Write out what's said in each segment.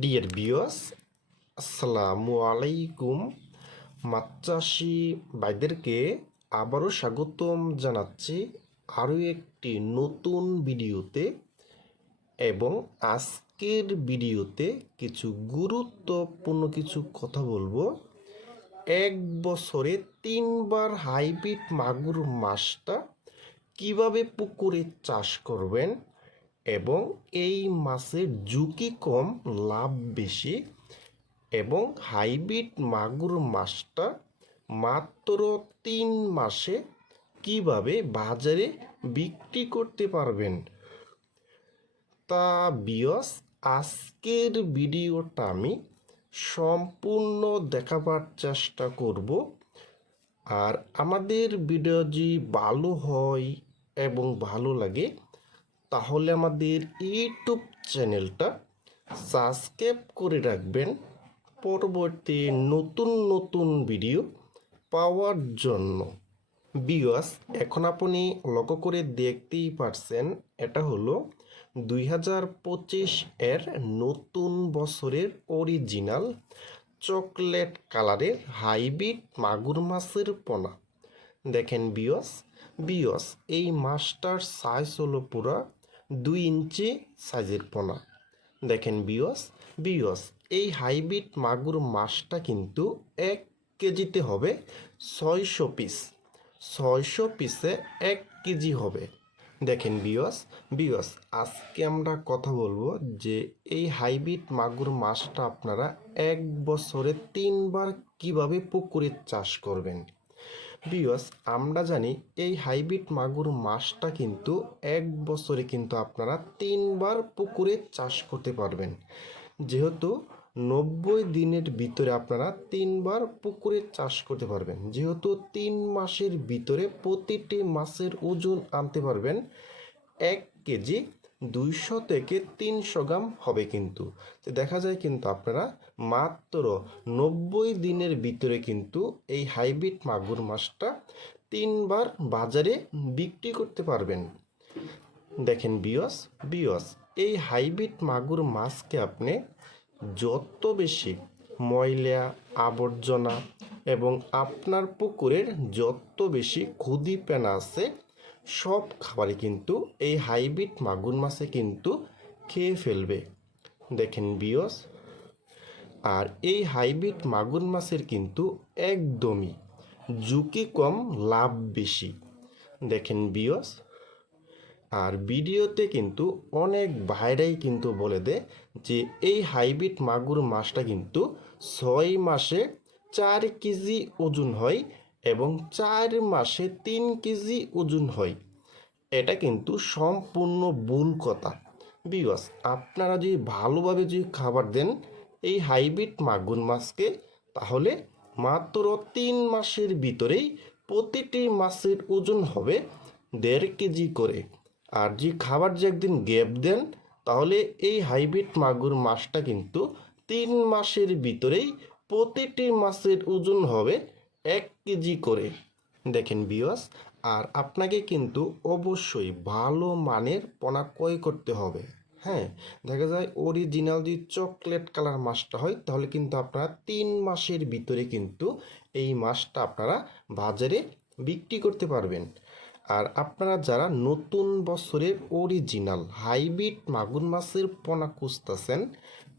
Deer বিয়স আসসালামু আলাইকুম। মাছ চাষি ভাইদেরকে আবারও স্বাগতম জানাচ্ছি আরও একটি নতুন ভিডিওতে এবং আজকের ভিডিওতে কিছু গুরুত্বপূর্ণ কিছু কথা বলব। এক বছরে তিনবার হাইব্রিড মাগুর মাছটা কীভাবে পুকুরে চাষ করবেন এবং এই মাছের ঝুঁকি কম, লাভ বেশি এবং হাইব্রিড মাগুর মাছটা মাত্র তিন মাসে কীভাবে বাজারে বিক্রি করতে পারবেন? তা বিয়স আজকের ভিডিওটা আমি সম্পূর্ণ দেখাবার চেষ্টা করব। আর আমাদের ভিডিও যদি ভালো হয় এবং ভালো লাগে তাহলে আমাদের ইউটিউব চ্যানেলটা সাবস্ক্রাইব করে রাখবেন। পরবর্তী নতুন নতুন ভিডিও পাওয়ার জন্য। বিওয়াস এখন আপনি লক্ষ্য করে দেখতেই পারছেন, এটা হলো দুই হাজার পঁচিশ এর নতুন বছরের অরিজিনাল চকলেট কালারের হাইব্রিড মাগুর মাছের পোনা। দেখেন বিয়স বিয়স এই মাছটার সাইজ হলো পুরা দুই ইঞ্চি সাইজের পোনা। দেখেন বিয়স বিয়স এই হাইব্রিড মাগুর মাছটা কিন্তু এক কেজিতে হবে ছয়শো পিস। ছয়শো পিসে এক কেজি হবে। দেখেন বিয়স বিয়স আজকে আমরা কথা বলব যে এই হাইব্রিড মাগুর মাছটা আপনারা এক বছরে তিনবার কীভাবে পুকুরে চাষ করবেন। বিয়স আমরা জানি এই হাইব্রিড মাগুর মাছটা কিন্তু এক বছরে কিন্তু আপনারা তিনবার পুকুরে চাষ করতে পারবেন। যেহেতু নব্বই দিনের ভিতরে আপনারা তিনবার পুকুরে চাষ করতে পারবেন। যেহেতু তিন মাসের ভিতরে প্রতিটি মাছের ওজন আনতে পারবেন এক কেজি দুইশো থেকে তিনশো গ্রাম হবে কিন্তু। দেখা যায় কিন্তু আপনারা মাত্র নব্বই দিনের ভিতরে কিন্তু এই হাইব্রিড মাগুর মাছটা তিনবার বাজারে বিক্রি করতে পারবেন। দেখেন বিয়স বিয়স এই হাইব্রিড মাগুর মাছকে আপনি যত বেশি ময়লা, আবর্জনা এবং আপনার পুকুরের যত বেশি ক্ষুদি পেনা আছে সব খাবারই কিন্তু এই হাইব্রিড মাগুর মাছে কিন্তু খেয়ে ফেলবে। দেখেন বিয়স, আর এই হাইব্রিড মাগুর মাছের কিন্তু একদমই ঝুঁকি কম, লাভ বেশি। দেখেন বিয়স, আর ভিডিওতে কিন্তু অনেক ভাইরাই কিন্তু বলে দেয় যে এই হাইব্রিড মাগুর মাছটা কিন্তু ছয় মাসে চার কেজি ওজন হয় এবং চার মাসে তিন কেজি ওজন হয়। এটা কিন্তু সম্পূর্ণ ভুল কথা। বিকজ আপনারা যদি ভালোভাবে যদি খাবার দেন, এই হাইব্রিড মাগুর মাছকে, তাহলে মাত্র তিন মাসের ভিতরেই প্রতিটি মাছের ওজন হবে দেড় কেজি করে। আর যে খাবার যে একদিন গ্যাপ দেন, তাহলে এই হাইব্রিড মাগুর মাছটা কিন্তু তিন মাসের ভিতরেই প্রতিটি মাছের ওজন হবে এক কেজি করে। দেখেন বিয়স আর আপনাকে কিন্তু অবশ্যই ভালো মানের পোনা ক্রয় করতে হবে। হ্যাঁ দেখা যায় অরিজিনাল যদি চকলেট কালার মাছটা হয়, তাহলে কিন্তু আপনারা তিন মাসের ভিতরে কিন্তু এই মাছটা আপনারা বাজারে বিক্রি করতে পারবেন। আর আপনারা যারা নতুন বছরের অরিজিনাল হাইব্রিড মাগুর মাছের পোনা খুঁজতেছেন,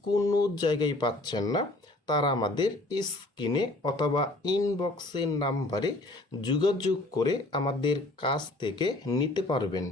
কোনো জায়গায় পাচ্ছেন না। তারা আমাদের স্ক্রিনে অথবা ইনবক্সের নাম্বারে যোগাযোগ করে আমাদের কাছ থেকে নিতে পারবেন।